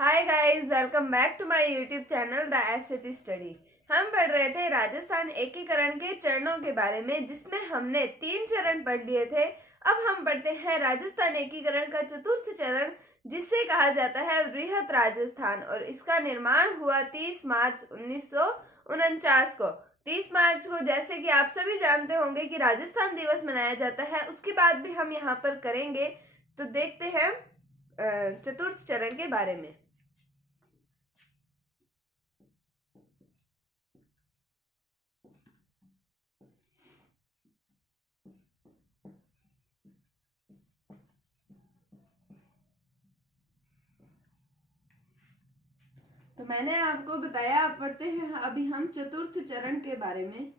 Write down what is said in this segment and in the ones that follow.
Hi guys, welcome back to my YouTube channel the SAP study. हम पढ़ रहे थे राजस्थान एकीकरण के चरणों के बारे में, जिसमें हमने 3 चरण पढ़ लिए थे। अब हम पढ़ते हैं राजस्थान एकीकरण का चतुर्थ चरण, जिसे कहा जाता है वृहत राजस्थान, और इसका निर्माण हुआ 30 मार्च 1949 को। 30 मार्च को, जैसे कि आप सभी जानते होंगे कि राजस्थान दिवस मनाया जाता है। उसकी बात भी हम यहाँ पर करेंगे। तो देखते हैं चतुर्थ चरण के बारे में। तो मैंने आपको बताया, आप पढ़ते हैं अभी हम चतुर्थ चरण के बारे में।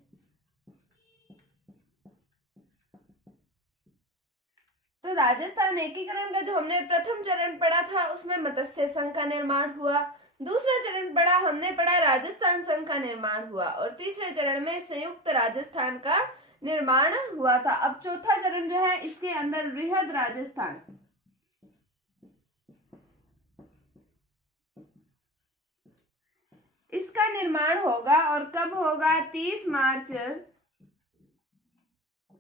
तो राजस्थान एकीकरण का जो हमने प्रथम चरण पढ़ा था, उसमें मत्स्य संघ का निर्माण हुआ। दूसरा चरण पढ़ा हमने राजस्थान संघ का निर्माण हुआ, और तीसरे चरण में संयुक्त राजस्थान का निर्माण हुआ था। अब चौथा चरण जो है, इसके अंदर वृहद राजस्थान, इसका निर्माण होगा। और कब होगा? 30 मार्च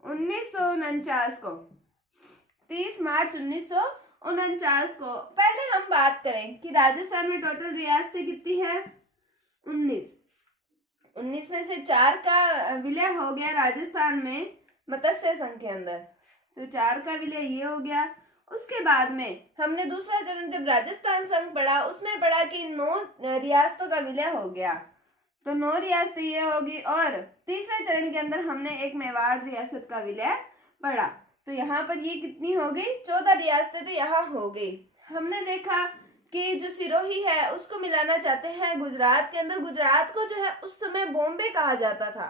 1949 को। 30 मार्च 1949 को। पहले हम बात करें कि राजस्थान में टोटल रियासतें कितनी हैं? 19। 19 में से 4 का विलय हो गया राजस्थान में मत्स्य संघ के अंदर। तो 4 का विलय ये हो गया। उसके बाद में हमने दूसरा चरण जब राजस्थान संघ पढ़ा, उसमें पढ़ा कि 9 रियासतों का विलय हो गया। तो 9 रियासतें ये होगी। और तीसरे चरण के अंदर हमने एक मेवाड़ रियासत का विलय पढ़ा। तो यहाँ पर ये कितनी हो गई? 14 रियासतें तो यहाँ हो गई। हमने देखा कि जो सिरोही है उसको मिलाना चाहते हैं गुजरात के अंदर। गुजरात को जो है उस समय बॉम्बे कहा जाता था,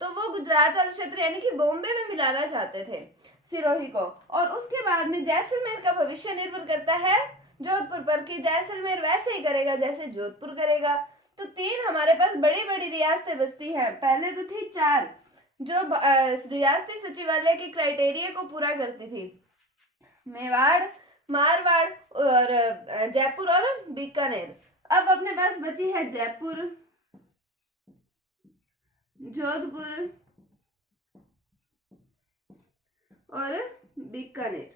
तो वो गुजरात वाला क्षेत्र यानी कि बॉम्बे में मिलाना चाहते थे सिरोही को। और उसके बाद में जैसलमेर का भविष्य निर्भर करता है जोधपुर पर, कि जैसलमेर वैसे ही करेगा जैसे जोधपुर करेगा। तो 3 हमारे पास बड़ी बड़ी रियासतें बचती हैं। पहले तो थी 4 जो रियासती सचिवालय के क्राइटेरिया को पूरा करती थी: मेवाड़, मारवाड़ और जयपुर और बीकानेर। अब अपने पास बची है जयपुर, जोधपुर और बीकानेर।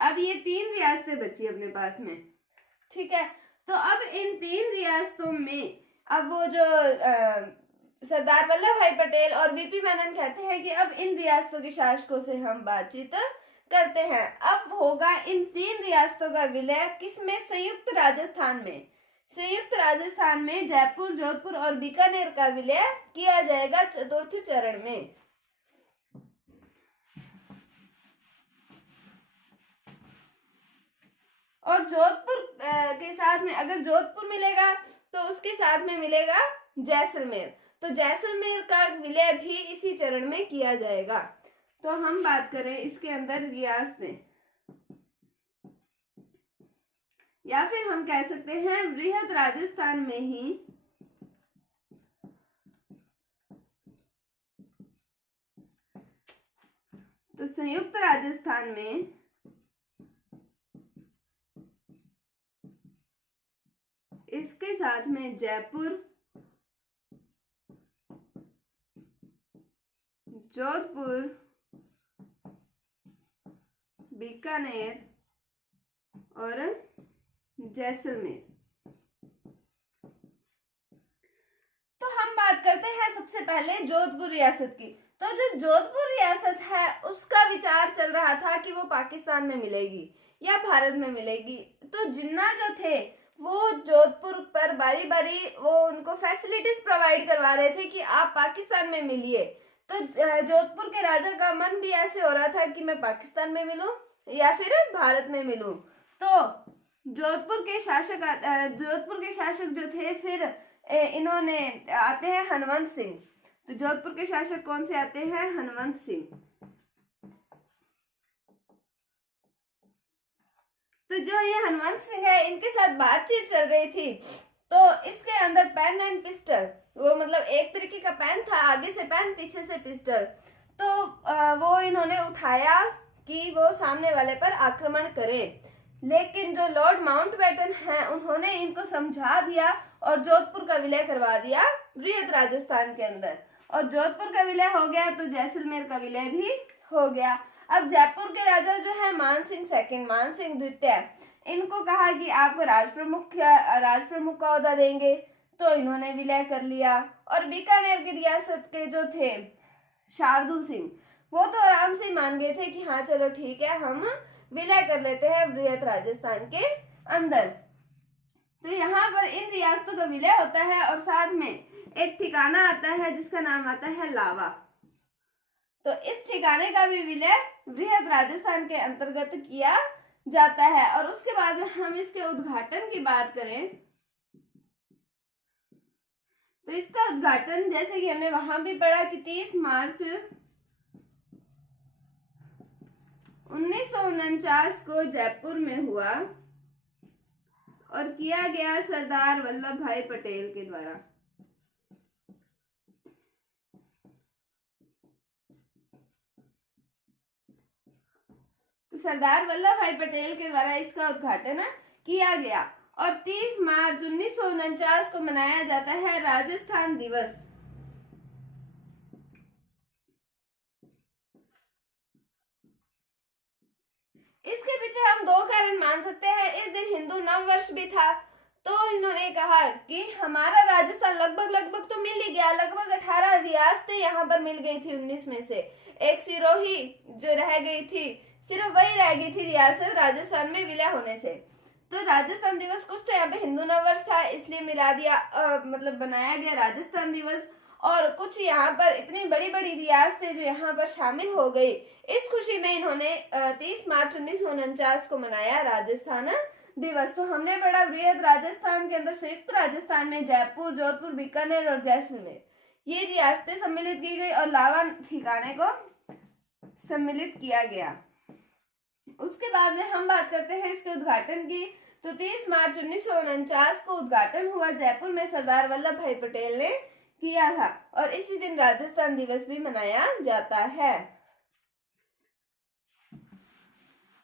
अब ये 3 रियासतें बची अपने पास में, ठीक है। तो अब इन 3 रियासतों में अब वो जो सरदार वल्लभ भाई पटेल और बीपी मेनन कहते हैं कि अब इन रियासतों के शासकों से हम बातचीत करते हैं। अब होगा इन 3 रियासतों का विलय किसमें? संयुक्त राजस्थान में। संयुक्त राजस्थान में जयपुर, जोधपुर और बीकानेर का विलय किया जाएगा चतुर्थ चरण में। और जोधपुर के साथ में अगर जोधपुर मिलेगा तो उसके साथ में मिलेगा जैसलमेर। तो जैसलमेर का विलय भी इसी चरण में किया जाएगा। तो हम बात करें इसके अंदर रियासतें, या फिर हम कह सकते हैं वृहद राजस्थान में ही तो संयुक्त राजस्थान में इसके साथ में जयपुर, जोधपुर, बीकानेर और जैसलमेर। तो हम बात करते हैं सबसे पहले जोधपुर रियासत की। तो जो जोधपुर रियासत है उसका विचार चल रहा था कि वो पाकिस्तान में मिलेगी या भारत में मिलेगी। तो जिन्ना जो थे वो जोधपुर पर बारी बारी वो उनको फैसिलिटीज प्रोवाइड करवा रहे थे कि आप पाकिस्तान में मिलिए। तो जोधपुर के राजा का मन भी ऐसे हो रहा था कि मैं पाकिस्तान में मिलूं या फिर भारत में मिलूं। तो जोधपुर के शासक जो थे, फिर इन्होंने आते हैं हनुमंत सिंह। तो जोधपुर के शासक कौन से आते हैं? हनुमंत सिंह। तो जो ये हनुमंत सिंह है, इनके साथ बातचीत चल रही थी। तो इसके अंदर पेन एंड पिस्टल, वो मतलब एक तरीके का पेन था, आगे से पेन पीछे से पिस्टल। तो वो इन्होंने उठाया कि वो सामने वाले पर आक्रमण करें। लेकिन जो लॉर्ड माउंटबेटन हैं उन्होंने इनको समझा दिया और जोधपुर का विलय करवा दिया वृहद राजस्थान के अंदर। और जोधपुर का विलय हो गया तो जैसलमेर का विलय भी हो गया। अब जयपुर के राजा जो है मानसिंह सेकंड, मानसिंह द्वितीय, इनको कहा कि आपको राजप्रमुख का ओहदा देंगे, तो इन्होंने विलय कर लिया। और बीकानेर की रियासत के जो थे शार्दुल सिंह, वो तो आराम से मान गए थे कि हाँ चलो ठीक है, हम विलय कर लेते हैं वृहद राजस्थान के अंदर। तो यहाँ पर इन रियासतों का विलय होता है और साथ में एक ठिकाना आता है जिसका नाम आता है लावा। तो इस ठिकाने का भी विलय वृहद राजस्थान के अंतर्गत किया जाता है। और उसके बाद में हम इसके उद्घाटन की बात करें तो इसका उद्घाटन जैसे कि हमने वहां भी पढ़ा कि 30 मार्च 1949 को जयपुर में हुआ और किया गया सरदार वल्लभ भाई पटेल के द्वारा। तो सरदार वल्लभ भाई पटेल के द्वारा इसका उद्घाटन किया गया और 30 मार्च 1949 को मनाया जाता है राजस्थान दिवस। इसके पीछे हम दो कारण मान सकते हैं। इस दिन हिंदू नव वर्ष भी था, तो इन्होंने कहा कि हमारा राजस्थान लगभग तो मिल ही गया, लगभग 18 रियासतें यहाँ पर मिल गई थी 19 में से। एक सिरोही जो रह गई थी, सिर्फ वही रह गई थी रियासत राजस्थान में विलय होने से। तो राजस्थान दिवस कुछ तो यहाँ पे हिंदू नव वर्ष था इसलिए मिला दिया, मतलब बनाया गया राजस्थान दिवस। और कुछ यहाँ पर इतनी बड़ी बड़ी रियासतें जो यहाँ पर शामिल हो गई, इस खुशी में इन्होंने 30 मार्च 1949 को मनाया राजस्थान दिवस। तो हमने पढ़ा वृहद राजस्थान के अंदर संयुक्त राजस्थान में जयपुर, जोधपुर, बीकानेर और जैसलमेर ये रियासतें सम्मिलित की गई और लावा ठिकाने को सम्मिलित किया गया। उसके बाद में हम बात करते हैं इसके उद्घाटन की। तो 30 मार्च 1949 को उद्घाटन हुआ, जयपुर में सरदार वल्लभ भाई पटेल ने किया था और इसी दिन राजस्थान दिवस भी मनाया जाता है।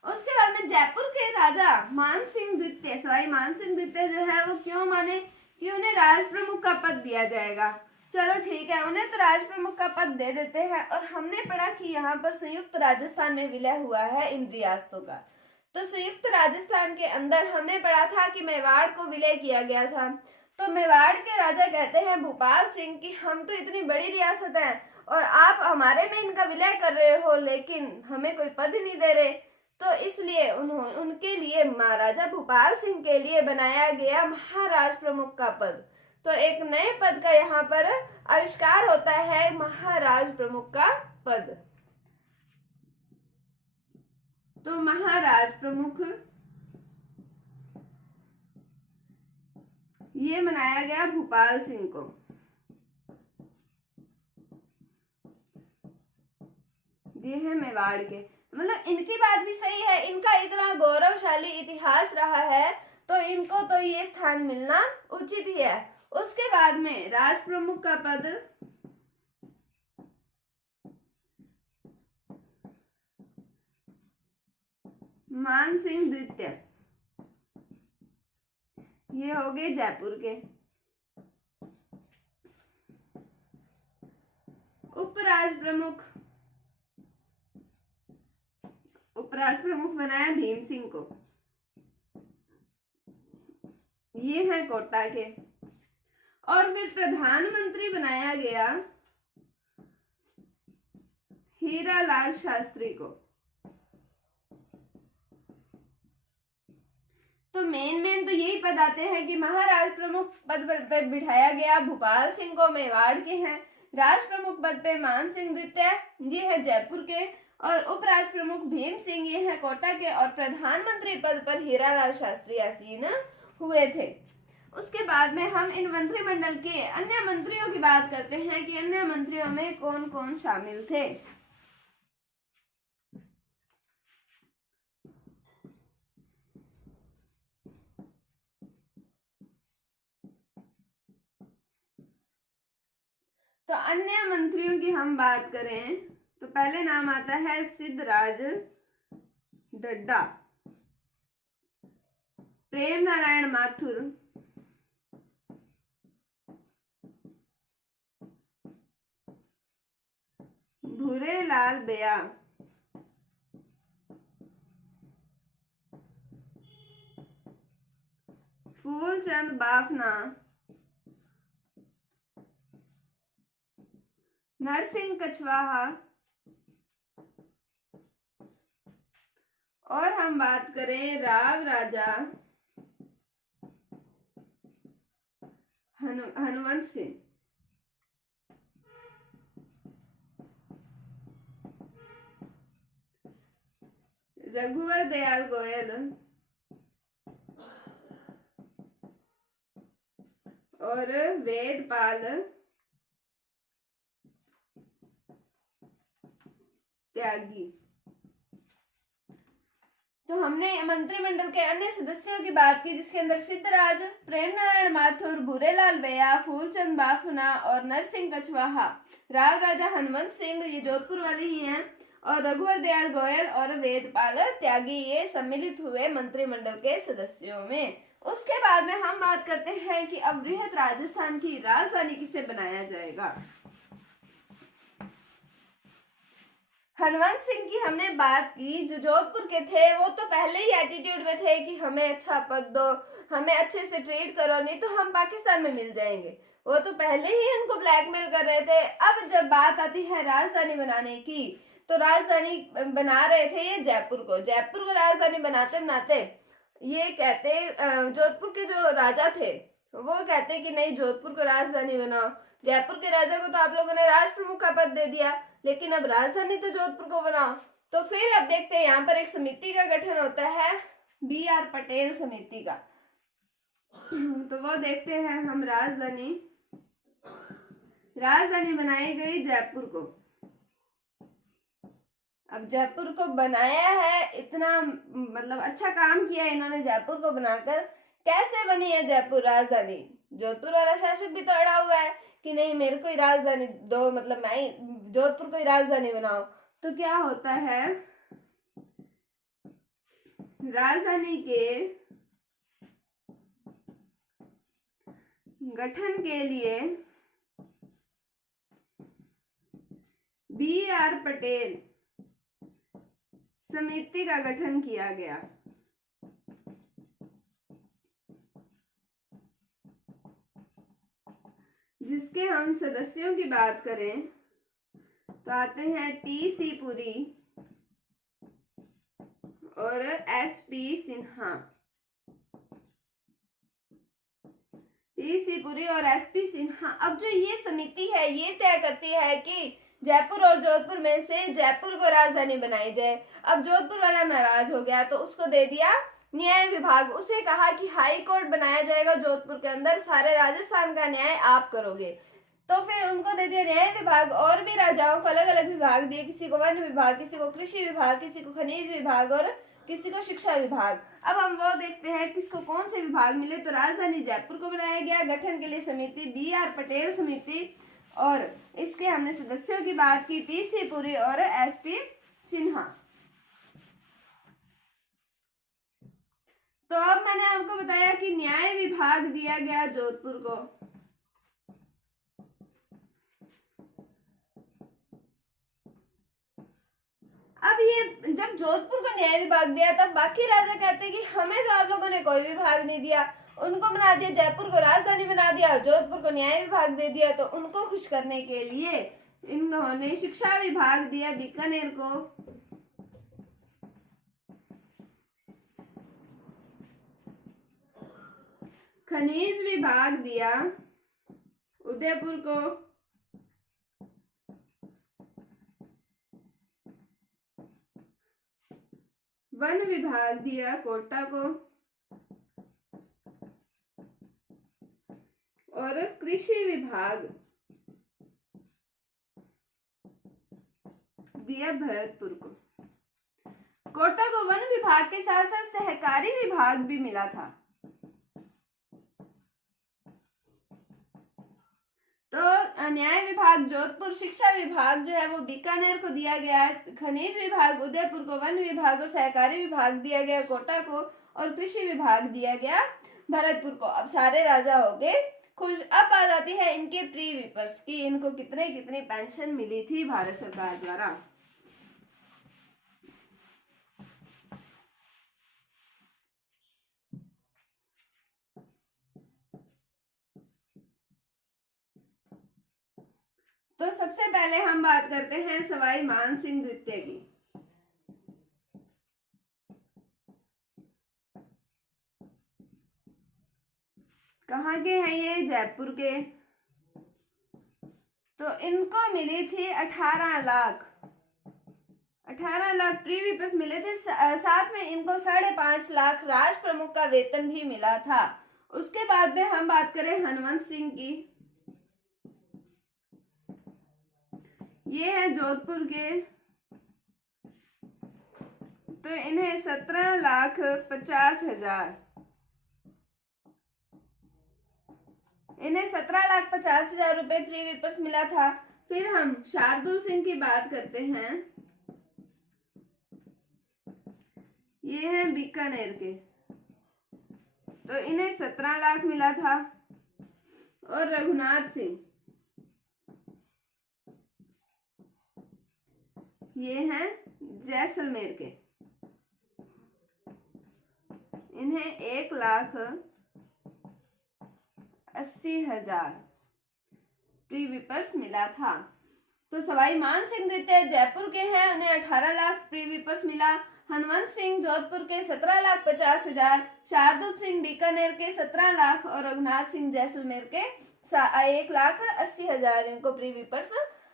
उसके बाद में जयपुर के राजा मानसिंह द्वितीय, सवाई मानसिंह द्वितीय जो है वो क्यों माने कि उन्हें राज प्रमुख का पद दिया जाएगा। चलो ठीक है, उन्हें तो राज प्रमुख का पद दे देते हैं। और हमने पढ़ा कि यहाँ पर संयुक्त राजस्थान में विलय हुआ है इन रियासतों का। तो संयुक्त राजस्थान के अंदर हमने पढ़ा था कि मेवाड़ को विलय किया गया था। तो मेवाड़ के राजा कहते हैं भूपाल सिंह कि हम तो इतनी बड़ी रियासत है और आप हमारे में इनका विलय कर रहे हो, लेकिन हमें कोई पद नहीं दे रहे। तो इसलिए उनके लिए महाराजा भूपाल सिंह के लिए बनाया गया महाराज प्रमुख का पद। तो एक नए पद का यहाँ पर आविष्कार होता है, महाराज प्रमुख का पद। तो महाराज प्रमुख ये बनाया गया भूपाल सिंह को। ये है मेवाड़ के, मतलब इनकी बात भी सही है, इनका इतना गौरवशाली इतिहास रहा है तो इनको तो ये स्थान मिलना उचित ही है। उसके बाद में राज प्रमुख का पद मानसिंह द्वितीय, ये हो गए जयपुर के। उपराज प्रमुख बनाया भीम सिंह को, ये है कोटा के। और फिर प्रधानमंत्री बनाया गया हीरालाल शास्त्री को। तो मेन तो यही पद आते हैं कि महाराज प्रमुख पद पर बिठाया गया भूपाल सिंह को, मेवाड़ के हैं। राज प्रमुख पद पे मान सिंह द्वितीय, ये है जयपुर के। और उपराज प्रमुख भीम सिंह, ये है कोटा के। और प्रधानमंत्री पद पर हीरालाल शास्त्री आसीन हुए थे। उसके बाद में हम इन मंत्रिमंडल के अन्य मंत्रियों की बात करते हैं कि अन्य मंत्रियों में कौन कौन शामिल थे। तो अन्य मंत्रियों की हम बात करें तो पहले नाम आता है सिद्धराज डड्डा। प्रेम नारायण माथुर, भूरेलाल बेया, फूलचंद बाफना, नरसिंह कछवाहा, और हम बात करें राव राजा हनुमंत सिंह। रघुवर दयाल गोयल और वेदपाल त्यागी। तो हमने मंत्रिमंडल के अन्य सदस्यों की बात की, जिसके अंदर सिद्धराज, प्रेम नारायण माथुर, भूरेलाल बेया, फूलचंद बाफना और नरसिंह कछवाहा। राव राजा हनुमंत सिंह ये जोधपुर वाले ही हैं, और रघुवर दयाल गोयल और वेदपाल त्यागी ये सम्मिलित हुए मंत्रिमंडल के सदस्यों में। उसके बाद में हम बात करते हैं कि अब बृहद राजस्थान की राजधानी किसे बनाया जाएगा। हनुमंत सिंह की हमने बात की, जो जोधपुर के थे वो तो पहले ही एटीट्यूड में थे कि हमें अच्छा पद दो, हमें अच्छे से ट्रीट करो, नहीं तो हम पाकिस्तान में मिल जाएंगे। वो तो पहले ही उनको ब्लैकमेल कर रहे थे। अब जब बात आती है राजधानी बनाने की, तो राजधानी बना रहे थे ये जयपुर को राजधानी बनाते बनाते ये कहते, जोधपुर के जो राजा थे वो कहते कि नहीं, जोधपुर को राजधानी बनाओ। जयपुर के राजा को तो आप लोगों ने राज प्रमुख का पद दे दिया, लेकिन अब राजधानी तो जोधपुर को बनाओ। तो फिर अब देखते हैं, यहाँ पर एक समिति का गठन होता है, BR पटेल समिति का। तो वो देखते हैं हम। राजधानी बनाई गई जयपुर को। अब जयपुर को बनाया है, इतना मतलब अच्छा काम किया इन्होंने जयपुर को बनाकर। कैसे बनी है जयपुर राजधानी? जोधपुर वाला शासक भी तो अड़ा हुआ है कि नहीं, मेरे को ही राजधानी दो, मतलब मैं ही जोधपुर को ही राजधानी बनाओ। तो क्या होता है, राजधानी के गठन के लिए BR पटेल समिति का गठन किया गया। जिसके हम सदस्यों की बात करें तो आते हैं TC पुरी और SP सिन्हा। TC पुरी और SP सिन्हा। अब जो ये समिति है ये तय करती है कि जयपुर और जोधपुर में से जयपुर को राजधानी बनाई जाए। अब जोधपुर वाला नाराज हो गया तो उसको दे दिया न्याय विभाग। उसे कहा कि हाई कोर्ट बनाया जाएगा जोधपुर के अंदर, सारे राजस्थान का न्याय आप करोगे। तो फिर उनको दे दिया न्याय विभाग। और भी राजाओं को अलग अलग विभाग दिए, किसी को वन विभाग, किसी को कृषि विभाग, किसी को खनिज विभाग और किसी को शिक्षा विभाग। अब हम वो देखते हैं किसको कौन से विभाग मिले। तो राजधानी जयपुर को बनाया गया। गठन के लिए समिति BR पटेल समिति, और इसके हमने सदस्यों की बात की, TC पुरी और SP सिन्हा। तो अब मैंने आपको बताया कि न्याय विभाग दिया गया जोधपुर को। अब ये जब जोधपुर को न्याय विभाग दिया, तब बाकी राजा कहते कि हमें तो आप लोगों ने कोई विभाग नहीं दिया। उनको बना दिया, जयपुर को राजधानी बना दिया, जोधपुर को न्याय विभाग दे दिया। तो उनको खुश करने के लिए इन्होंने शिक्षा विभाग दिया बीकानेर को, खनिज विभाग दिया उदयपुर को, वन विभाग दिया कोटा को, और कृषि विभाग दिया भरतपुर को। कोटा को वन विभाग के साथ साथ सहकारी विभाग भी मिला था। तो न्याय विभाग जोधपुर, शिक्षा विभाग जो है वो बीकानेर को दिया गया, खनिज विभाग उदयपुर को, वन विभाग और सहकारी विभाग दिया गया कोटा को, और कृषि विभाग दिया गया भरतपुर को। अब सारे राजा हो गए खुश। अब बात आती है इनके प्री वीपर्स की, इनको कितने कितनी पेंशन मिली थी भारत सरकार द्वारा। तो सबसे पहले हम बात करते हैं सवाई मान सिंह द्वितीय की। कहाँ के हैं ये? जयपुर के। तो इनको मिली थी 18 लाख प्री वीपर्स मिले थे। साथ में इनको 5.5 लाख राज प्रमुख का वेतन भी मिला था। उसके बाद में हम बात करें हनुमंत सिंह की। ये है जोधपुर के। तो इन्हें 17,50,000 रुपए प्री वीपर्स मिला था। फिर हम शार्दुल सिंह की बात करते हैं। ये हैं बीकानेर के। तो इन्हें 17 लाख मिला था। और रघुनाथ सिंह, ये हैं जैसलमेर के। इन्हें 1,80,000 प्री वीपर्स मिला था। तो सवाई मान सिंह द्वितीय जयपुर के हैं, उन्हें 18 लाख प्री वीपर्स मिला। हनुमंत सिंह जोधपुर के 17,50,000, शार्दुल सिंह बीकानेर के 17 लाख और रघुनाथ सिंह जैसलमेर के 1,80,000 इनको प्री वीपर्स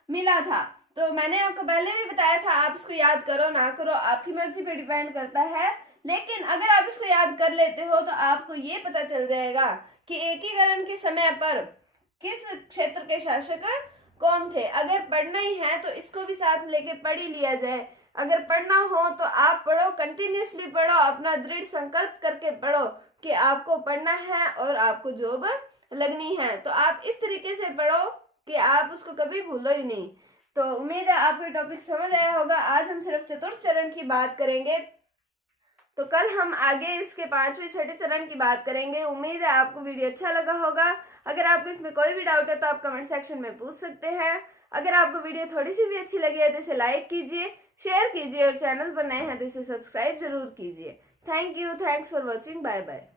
मिला था। तो मैंने आपको पहले भी बताया था, आप इसको याद करो ना करो आपकी मर्जी पे डिपेंड करता है, लेकिन अगर आप इसको याद कर लेते हो तो आपको ये पता चल जाएगा कि एकीकरण के समय पर किस क्षेत्र के शासक कौन थे। अगर पढ़ना ही है तो इसको भी साथ लेके पढ़ ही लिया जाए। अगर पढ़ना हो तो आप पढ़ो, कंटिन्यूसली पढ़ो, अपना दृढ़ संकल्प करके पढ़ो कि आपको पढ़ना है और आपको जॉब लगनी है। तो आप इस तरीके से पढ़ो कि आप उसको कभी भूलो ही नहीं। तो उम्मीद है आपको टॉपिक समझ आया होगा। आज हम सिर्फ चतुर्थ चरण की बात करेंगे, तो कल हम आगे इसके 5वें 6ठे चरण की बात करेंगे। उम्मीद है आपको वीडियो अच्छा लगा होगा। अगर आपको इसमें कोई भी डाउट है तो आप कमेंट सेक्शन में पूछ सकते हैं। अगर आपको वीडियो थोड़ी सी भी अच्छी लगी है तो इसे लाइक कीजिए, शेयर कीजिए और चैनल पर नए हैं तो इसे सब्सक्राइब जरूर कीजिए। Thank you, thanks for watching, bye bye.